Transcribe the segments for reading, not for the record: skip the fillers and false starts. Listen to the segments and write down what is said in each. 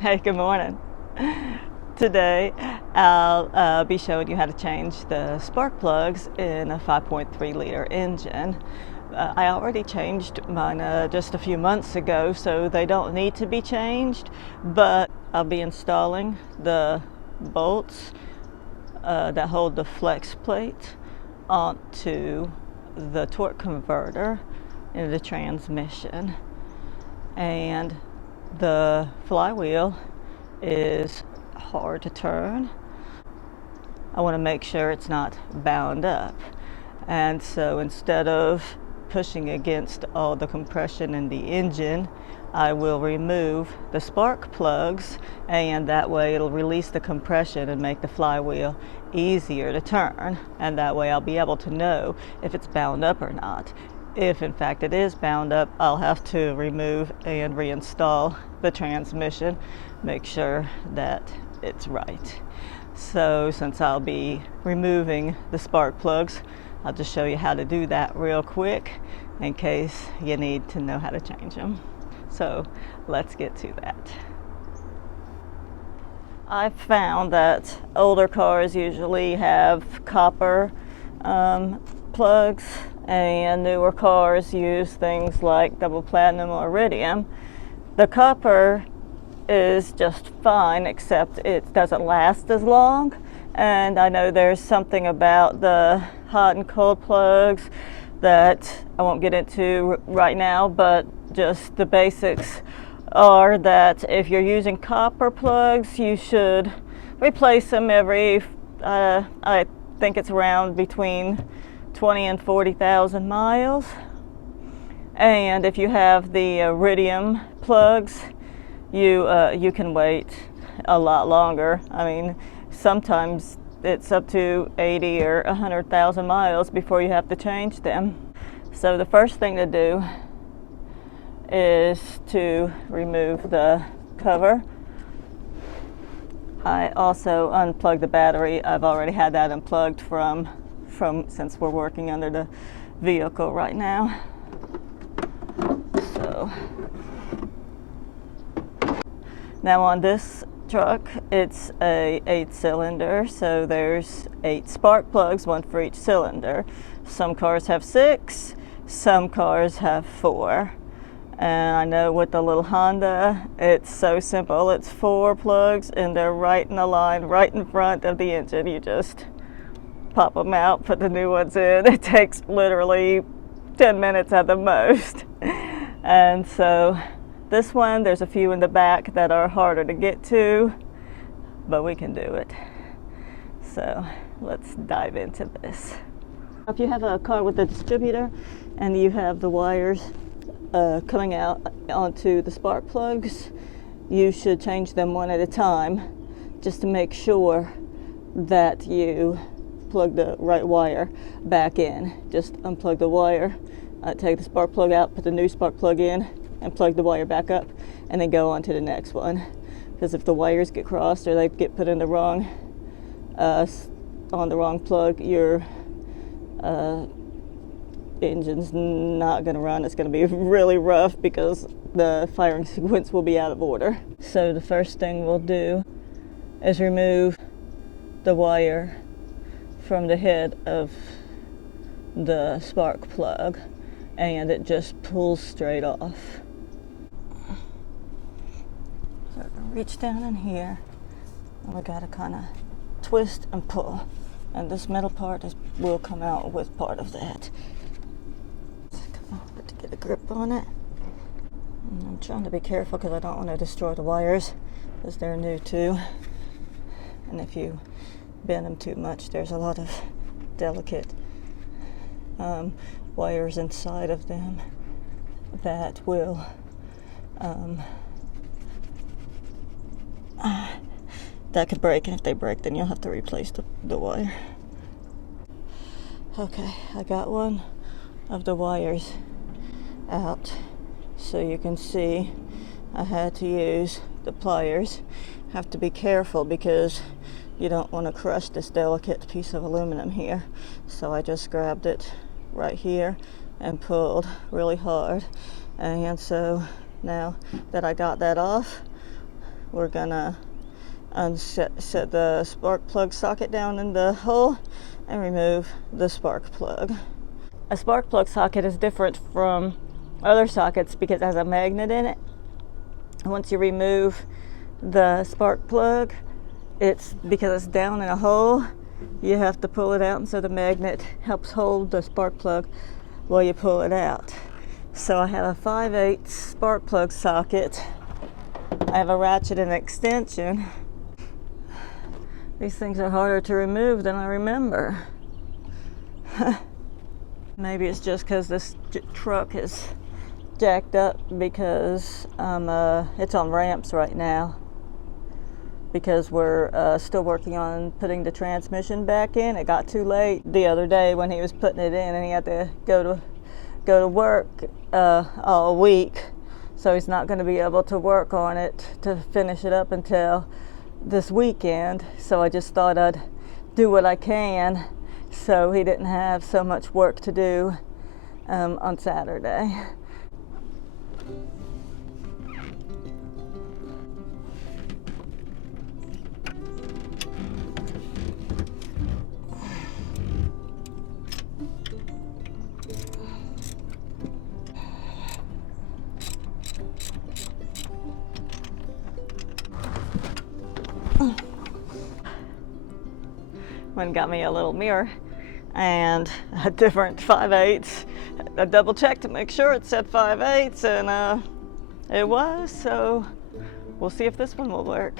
Hey, good morning. Today I'll be showing you how to change the spark plugs in a 5.3 liter engine. I already changed mine just a few months ago, so they don't need to be changed, but I'll be installing the bolts that hold the flex plate onto the torque converter in the transmission. And the flywheel is hard to turn. I want to make sure it's not bound up. And so instead of pushing against all the compression in the engine, I will remove the spark plugs, and that way it'll release the compression and make the flywheel easier to turn. And that way I'll be able to know if it's bound up or not. If in fact it is bound up, I'll have to remove and reinstall the transmission, make sure that it's right. So since I'll be removing the spark plugs, I'll just show you how to do that real quick in case you need to know how to change them. So let's get to that. I've found that older cars usually have copper plugs, and newer cars use things like double platinum or iridium. The copper is just fine, except it doesn't last as long. And I know there's something about the hot and cold plugs that I won't get into right now, but just the basics are that if you're using copper plugs, you should replace them every, I think it's around between 20 and 40,000 miles. And if you have the iridium plugs, you can wait a lot longer. I mean, sometimes it's up to 80 or 100,000 miles before you have to change them. So the first thing to do is to remove the cover. I also unplugged the battery. I've already had that unplugged from since we're working under the vehicle right now. So now on this truck, it's a 8-cylinder, so there's 8 spark plugs, one for each cylinder. Some cars have 6, some cars have 4. And I know with the little Honda, it's so simple. It's 4 plugs, and they're right in a line, right in front of the engine. You just pop them out, put the new ones in. It takes literally 10 minutes at the most. And so this one, there's a few in the back that are harder to get to, but we can do it. So let's dive into this. If you have a car with a distributor and you have the wires coming out onto the spark plugs, you should change them one at a time just to make sure that you plug the right wire back in. Just unplug the wire, take the spark plug out, put the new spark plug in, and plug the wire back up, and then go on to the next one. Because if the wires get crossed or they get put in the wrong on the wrong plug, your engine's not going to run. It's going to be really rough because the firing sequence will be out of order. So the first thing we'll do is remove the wire from the head of the spark plug, and it just pulls straight off. So reach down in here, and we got to kind of twist and pull, and this metal part will come out with part of that. To get a grip on it. And I'm trying to be careful because I don't want to destroy the wires because they're new too. And if you bend them too much, there's a lot of delicate wires inside of them that will that could break, and if they break, then you'll have to replace the wire. Okay, I got one of the wires out, so you can see I had to use the pliers. Have to be careful because you don't want to crush this delicate piece of aluminum here. So I just grabbed it right here and pulled really hard, and so now that I got that off, we're gonna set the spark plug socket down in the hole and remove the spark plug. A spark plug socket is different from other sockets because it has a magnet in it. Once you remove the spark plug, it's because it's down in a hole, you have to pull it out, and so the magnet helps hold the spark plug while you pull it out. So I have a 5/8 spark plug socket. I have a ratchet and extension. These things are harder to remove than I remember. Maybe it's just because this truck is jacked up because it's on ramps right now, because we're still working on putting the transmission back in. It got too late the other day when he was putting it in, and he had to go to work all week, so he's not going to be able to work on it to finish it up until this weekend. So I just thought I'd do what I can so he didn't have so much work to do on Saturday. Went and got me a little mirror and a different 5/8. I double checked to make sure it said 5/8, and it was, so we'll see if this one will work.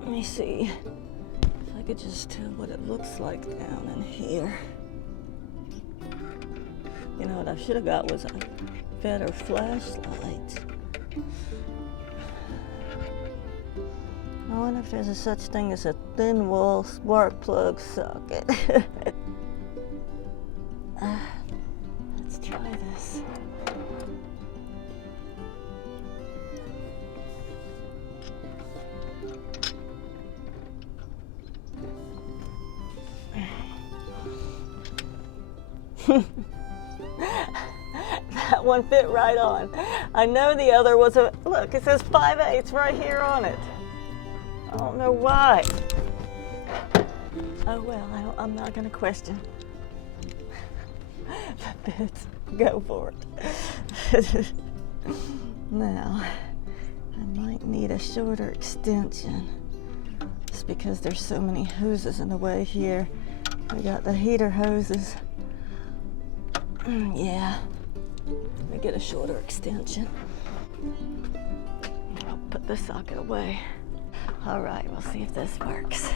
Let me see if I could just tell what it looks like down in here. You know what I should have got was a better flashlight. I wonder if there's a such thing as a thin wall spark plug socket. Let's try this. That one fit right on. I know the other was a, look, it says 5/8 right here on it. I don't know why. Oh well, I'm not going to question the bits. Go for it. Now, I might need a shorter extension. Just because there's so many hoses in the way here. We got the heater hoses. Yeah, let me get a shorter extension. I'll put the socket away. All right, we'll see if this works.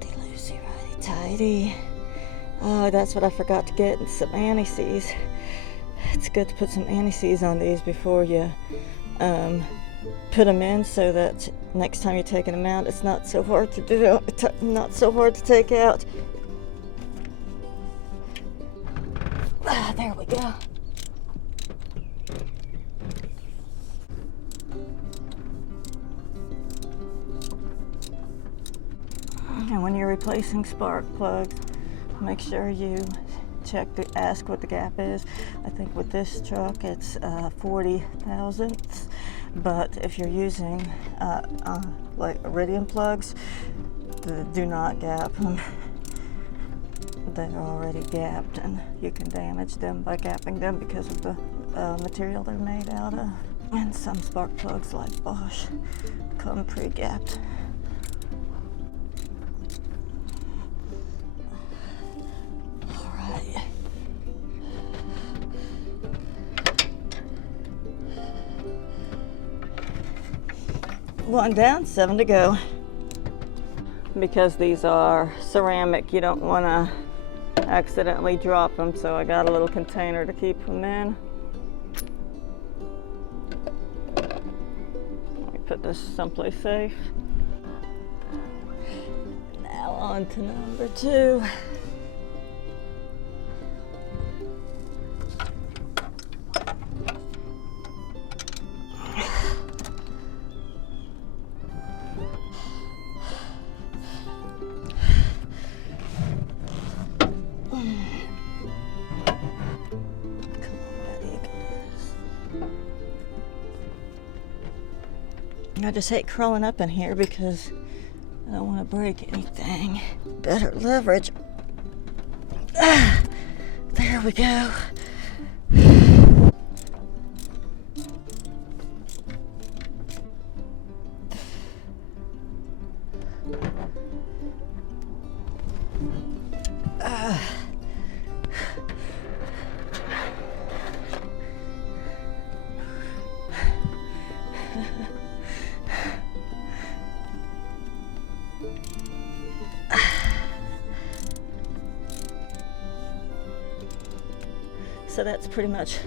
Lefty-loosey, righty-tighty. Oh, that's what I forgot to get, some anti-seize. It's good to put some anti-seize on these before you put them in, so that next time you're taking them out, it's not so hard to do, not so hard to take out. Ah, there we go. And when you're replacing spark plugs, make sure you check to ask what the gap is. I think with this truck it's 40 thousandths, but if you're using like iridium plugs, do not gap them. They're already gapped, and you can damage them by gapping them because of the material they're made out of. And some spark plugs like Bosch come pre-gapped. One down, 7 to go. Because these are ceramic, you don't want to accidentally drop them, so I got a little container to keep them in. Let me put this someplace safe. Now on to number 2. I just hate crawling up in here because I don't want to break anything. Better leverage. There we go. So that's pretty much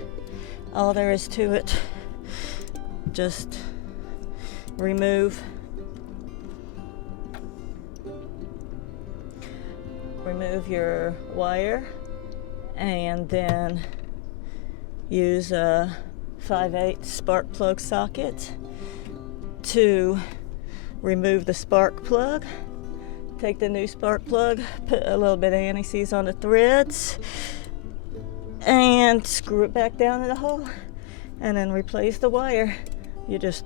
all there is to it. Just remove your wire and then use a 5/8 spark plug socket to remove the spark plug. Take the new spark plug, put a little bit of anti-seize on the threads, and screw it back down in the hole, and then replace the wire. It just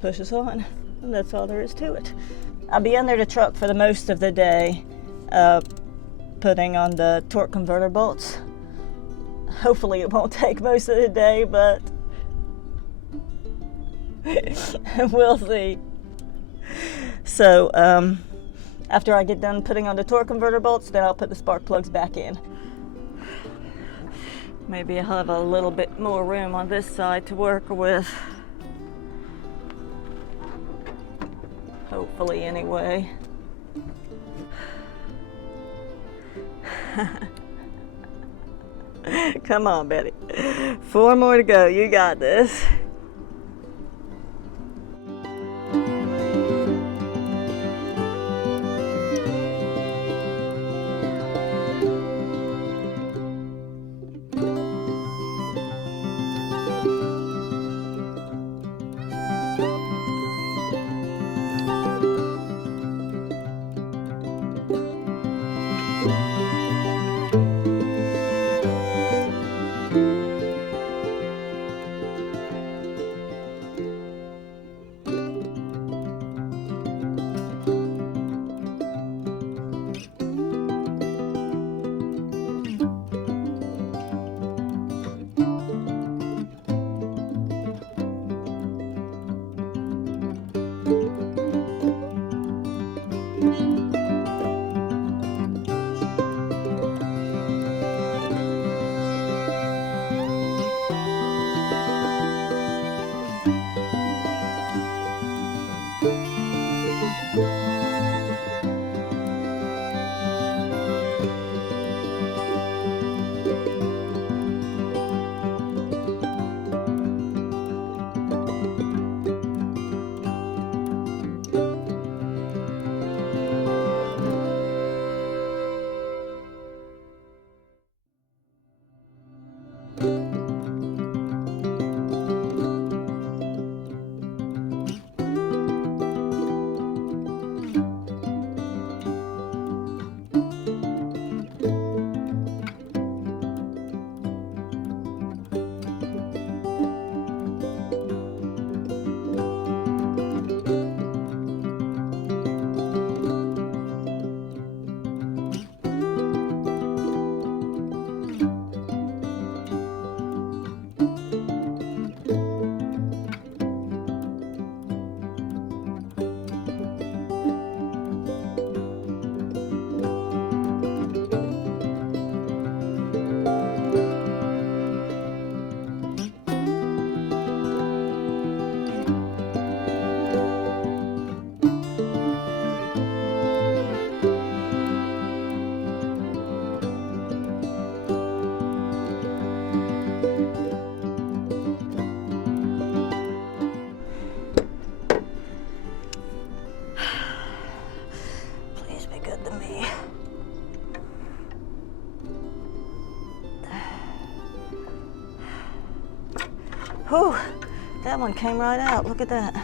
pushes on, and that's all there is to it. I'll be under the truck for the most of the day, putting on the torque converter bolts. Hopefully it won't take most of the day, but we'll see. So after I get done putting on the torque converter bolts, then I'll put the spark plugs back in. Maybe I'll have a little bit more room on this side to work with. Hopefully, anyway. Come on, Betty. 4 more to go. You got this. Whew, that one came right out. Look at that.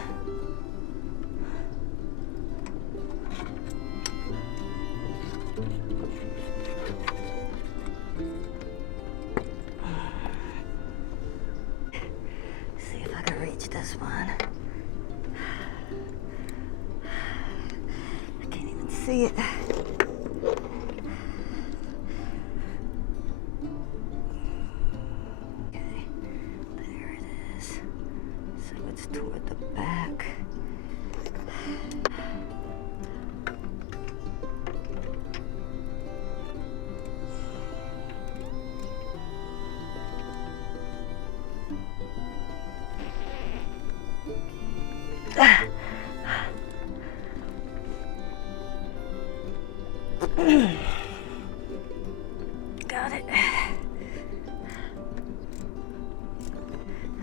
See if I can reach this one. see it. Okay, there it is. So it's toward the back. Got it.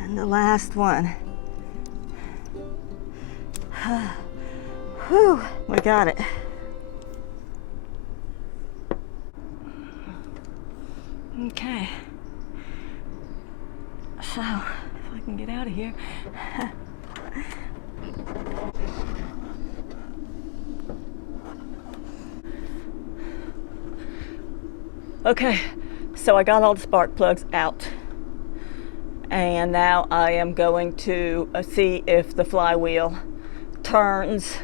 And the last one. Whew, we got it. Okay. So, if I can get out of here. Okay, so I got all the spark plugs out, and now I am going to see if the flywheel turns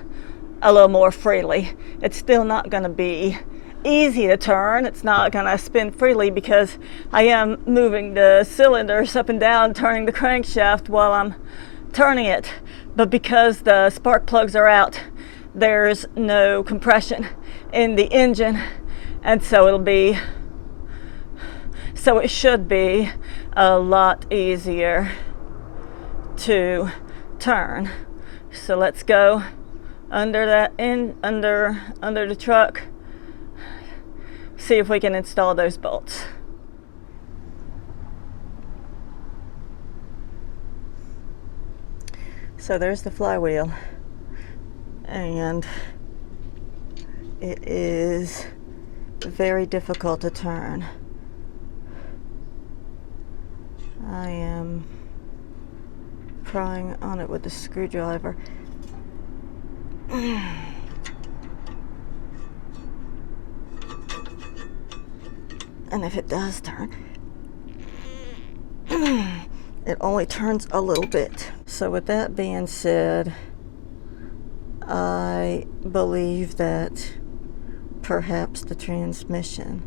a little more freely. It's still not going to be easy to turn. It's not going to spin freely because I am moving the cylinders up and down, turning the crankshaft while I'm turning it. But because the spark plugs are out, there's no compression in the engine, and so it should be a lot easier to turn. So let's go under the truck, see if we can install those bolts. So there's the flywheel, and it is very difficult to turn. I am prying on it with the screwdriver. And if it does turn, it only turns a little bit. So with that being said, I believe that perhaps the transmission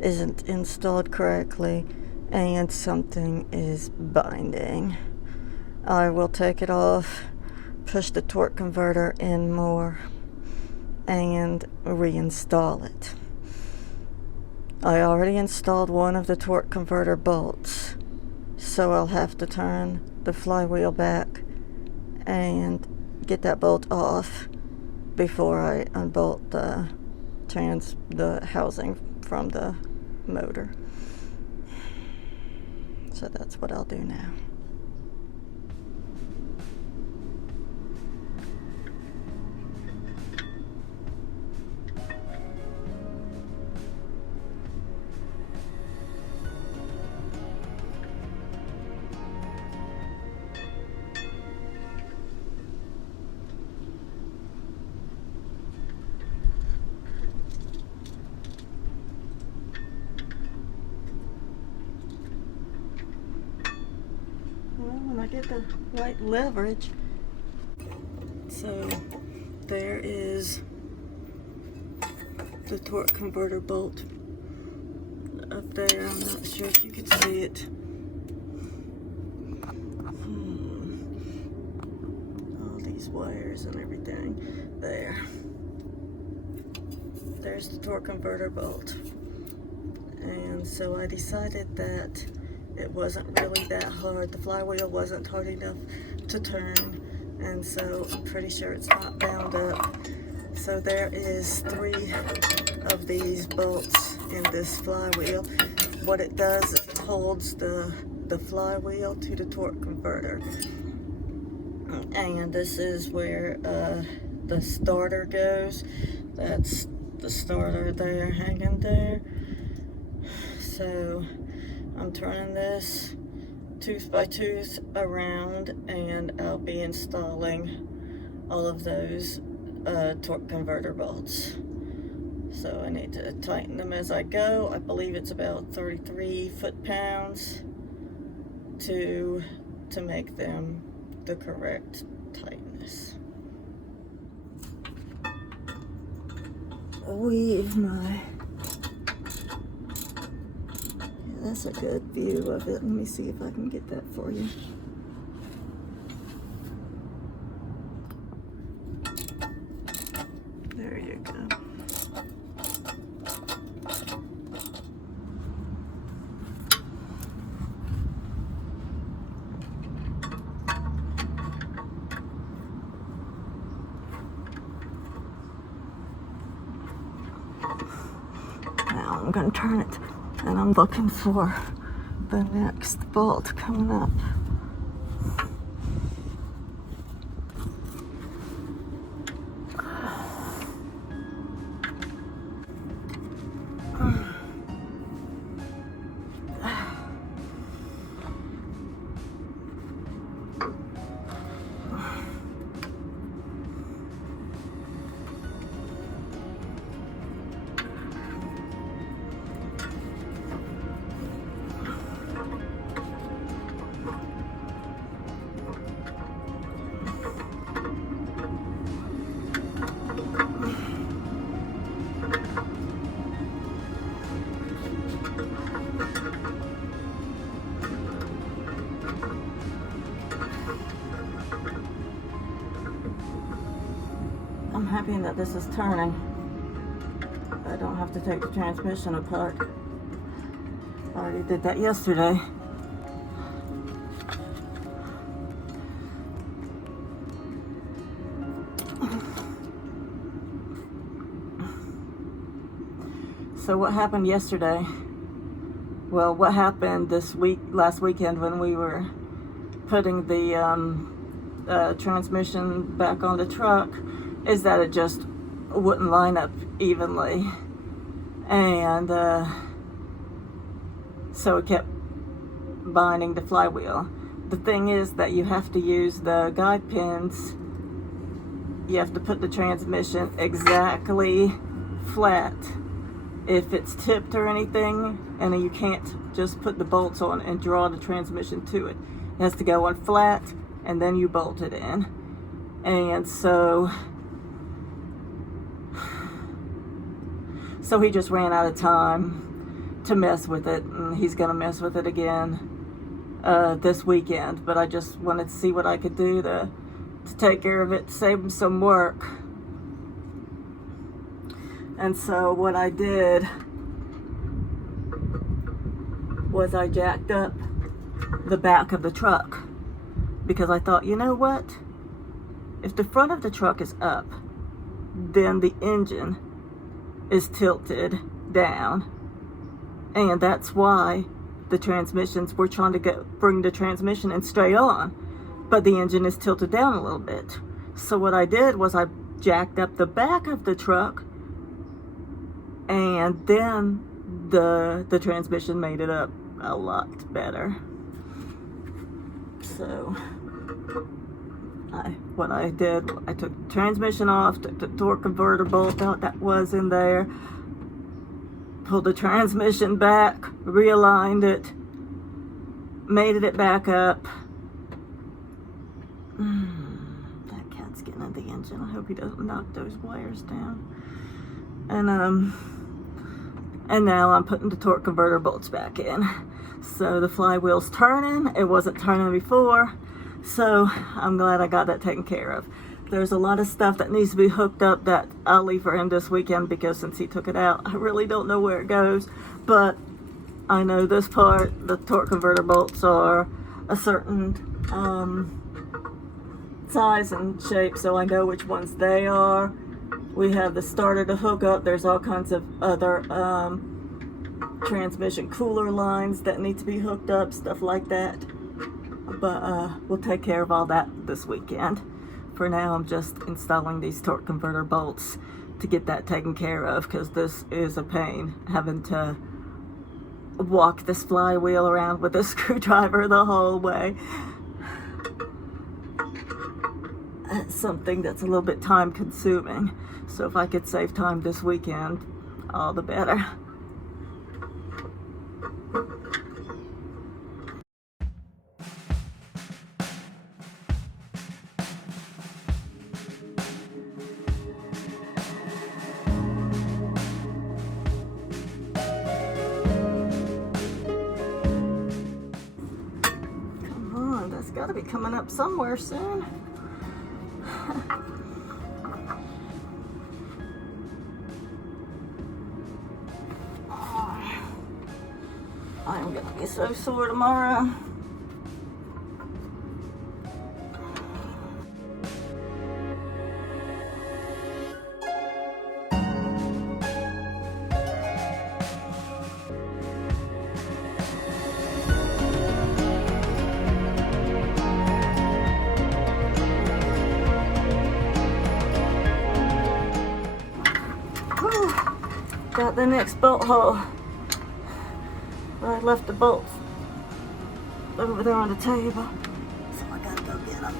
isn't installed correctly and something is binding. I will take it off, push the torque converter in more, and reinstall it. I already installed one of the torque converter bolts, so I'll have to turn the flywheel back and get that bolt off before I unbolt the housing from the motor. So that's what I'll do now. When I get the right leverage. So there is the torque converter bolt up there. I'm not sure if you can see it. All these wires and everything there. There's the torque converter bolt. And so I decided that it wasn't really that hard. The flywheel wasn't hard enough to turn, and so I'm pretty sure it's not bound up. So there is 3 of these bolts in this flywheel. What it does is it holds the flywheel to the torque converter. And this is where the starter goes. That's the starter there, hanging there. So I'm turning this tooth by tooth around, and I'll be installing all of those torque converter bolts. So I need to tighten them as I go. I believe it's about 33 foot-pounds to make them the correct tightness. weave my, that's a good view of it. Let me see if I can get that for you. There you go. Now I'm going to turn it, and I'm looking for the next bolt coming up. I'm happy that this is turning. I don't have to take the transmission apart. I already did that yesterday. So what happened yesterday? Well, what happened last weekend when we were putting the transmission back on the truck is that it just wouldn't line up evenly, and so it kept binding the flywheel. The thing is that you have to use the guide pins. You have to put the transmission exactly flat. If it's tipped or anything, and you can't just put the bolts on and draw the transmission to it. It has to go on flat, and then you bolt it in. And so he just ran out of time to mess with it, and he's gonna mess with it again this weekend. But I just wanted to see what I could do to take care of it, to save him some work. And so what I did was I jacked up the back of the truck, because I thought, you know what? If the front of the truck is up, then the engine is tilted down, and that's why the transmissions, we're trying to bring the transmission in straight on, but the engine is tilted down a little bit. So what I did was I jacked up the back of the truck, and then the transmission made it up a lot better. So what I did, I took the transmission off, took the torque converter bolt out that was in there, pulled the transmission back, realigned it, made it back up. That cat's getting in the engine. I hope he doesn't knock those wires down. And now I'm putting the torque converter bolts back in. So the flywheel's turning. It wasn't turning before. So I'm glad I got that taken care of. There's a lot of stuff that needs to be hooked up that I'll leave for him this weekend, because since he took it out, I really don't know where it goes. But I know this part, the torque converter bolts are a certain size and shape, so I know which ones they are. We have the starter to hook up. There's all kinds of other transmission cooler lines that need to be hooked up, stuff like that. But we'll take care of all that this weekend. For now, I'm just installing these torque converter bolts to get that taken care of, because this is a pain, having to walk this flywheel around with a screwdriver the whole way. It's something that's a little bit time consuming. So if I could save time this weekend, all the better. got to be coming up somewhere soon. I'm going to be so sore tomorrow. Got the next bolt hole. I left the bolts over there on the table, so I gotta go get them.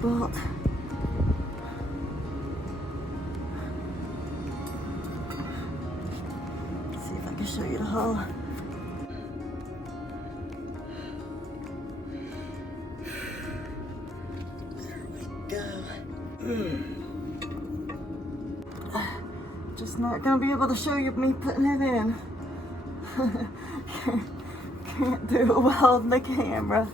Bolt. Let's see if I can show you the hole. There we go. Just not gonna be able to show you me putting it in. Can't do it while holding the camera.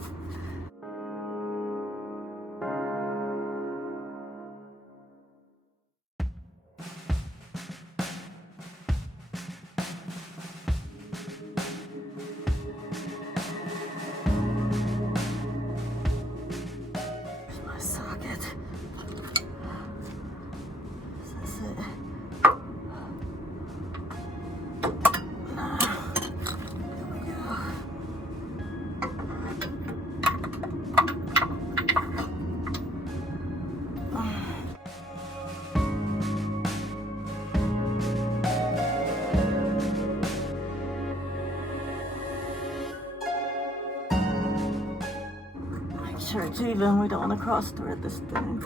Sure it's even, we don't want to cross thread this thing.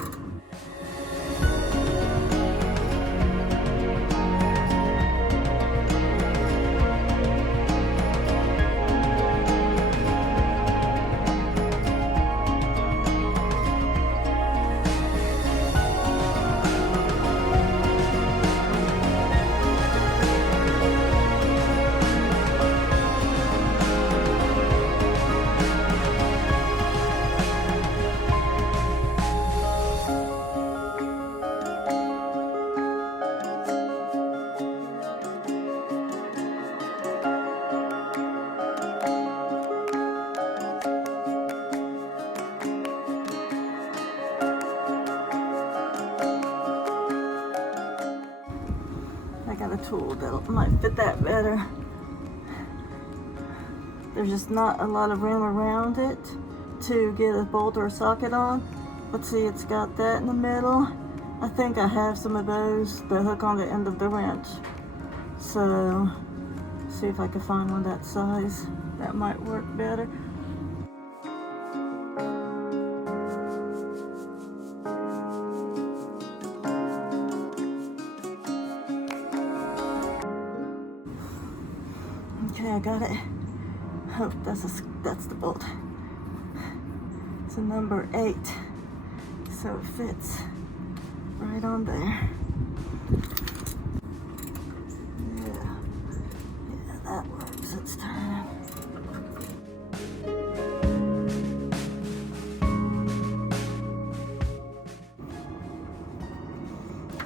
I got a tool that might fit that better. There's just not a lot of room around it to get a bolt or a socket on. Let's see, it's got that in the middle. I think I have some of those that hook on the end of the wrench. So, see if I can find one that size. That might work better. Okay, I got it. Oh, that's the bolt. It's a number 8, so it fits right on there. Yeah, that works. It's time.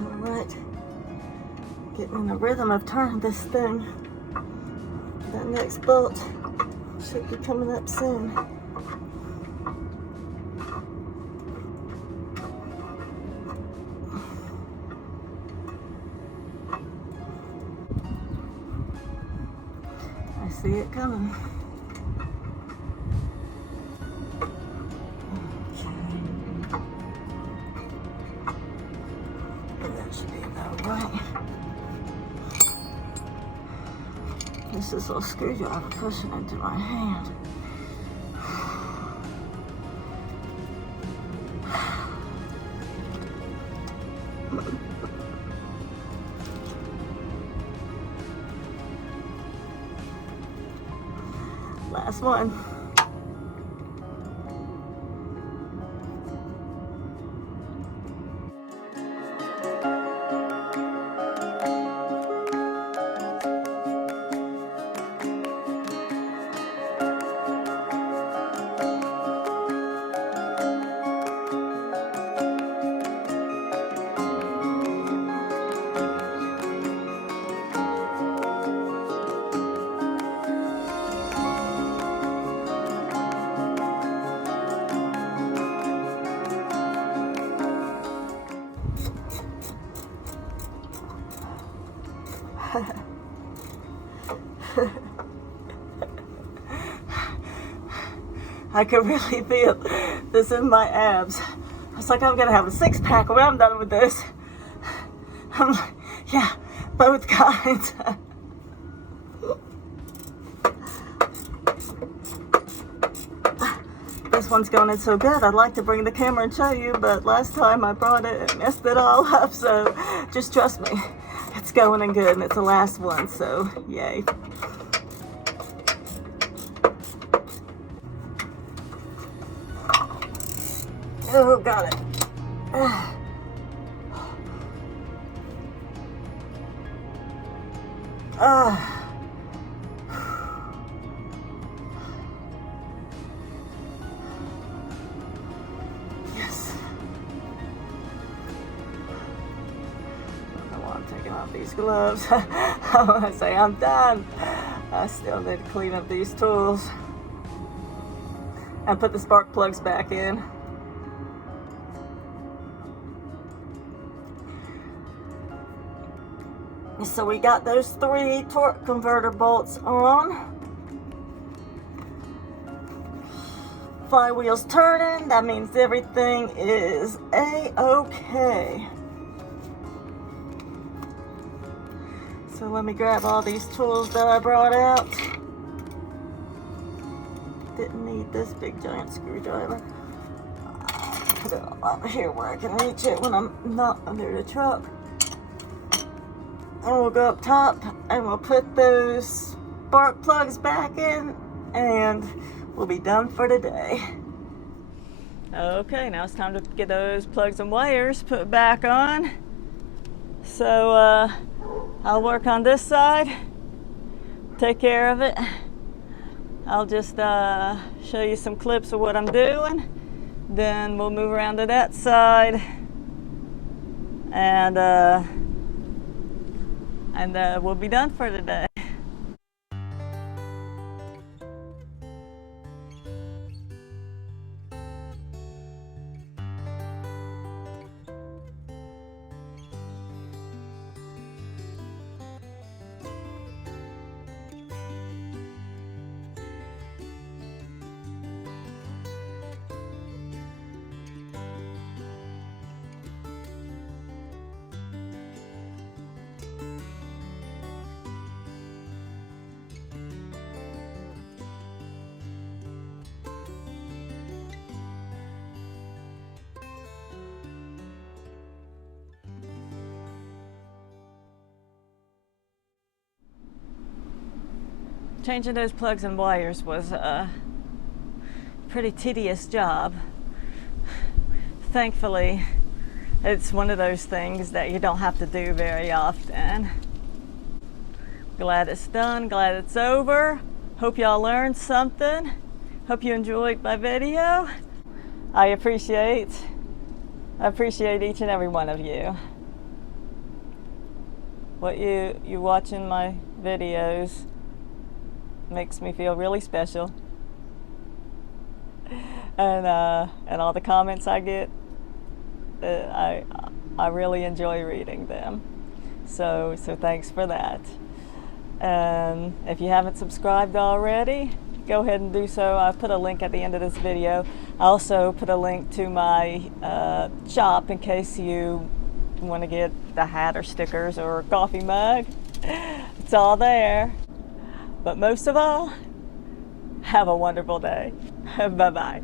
All right, getting in the rhythm of turning this thing. That next bolt should be coming up soon. I see it coming. Okay. That should be about right. It's this little screwdriver pushing into my hand. Last one. I could really feel this in my abs. It's like I'm gonna have a six-pack when I'm done with this. I'm like, yeah, both kinds. This one's going in so good. I'd like to bring the camera and show you, but last time I brought it and messed it all up, so just trust me. It's going in good, and it's the last one, so yay. Oh, got it. Yes. I don't know why I'm taking off these gloves. I want to say I'm done. I still need to clean up these tools and put the spark plugs back in. So we got those 3 torque converter bolts on. Flywheel's turning. That means everything is A-okay. So let me grab all these tools that I brought out. Didn't need this big giant screwdriver. Put it over here where I can reach it when I'm not under the truck. And we'll go up top and we'll put those spark plugs back in and we'll be done for today. Okay, now it's time to get those plugs and wires put back on. So I'll work on this side, take care of it. I'll just show you some clips of what I'm doing. Then we'll move around to that side and we'll be done for today. Changing those plugs and wires was a pretty tedious job. Thankfully, it's one of those things that you don't have to do very often. Glad it's done, glad it's over. Hope y'all learned something. Hope you enjoyed my video. I appreciate each and every one of you. What you watching my videos makes me feel really special, and all the comments I get, I really enjoy reading them. So thanks for that. And if you haven't subscribed already, go ahead and do so. I put a link at the end of this video. I also put a link to my shop in case you want to get the hat or stickers or a coffee mug. It's all there. But most of all, have a wonderful day. Bye-bye.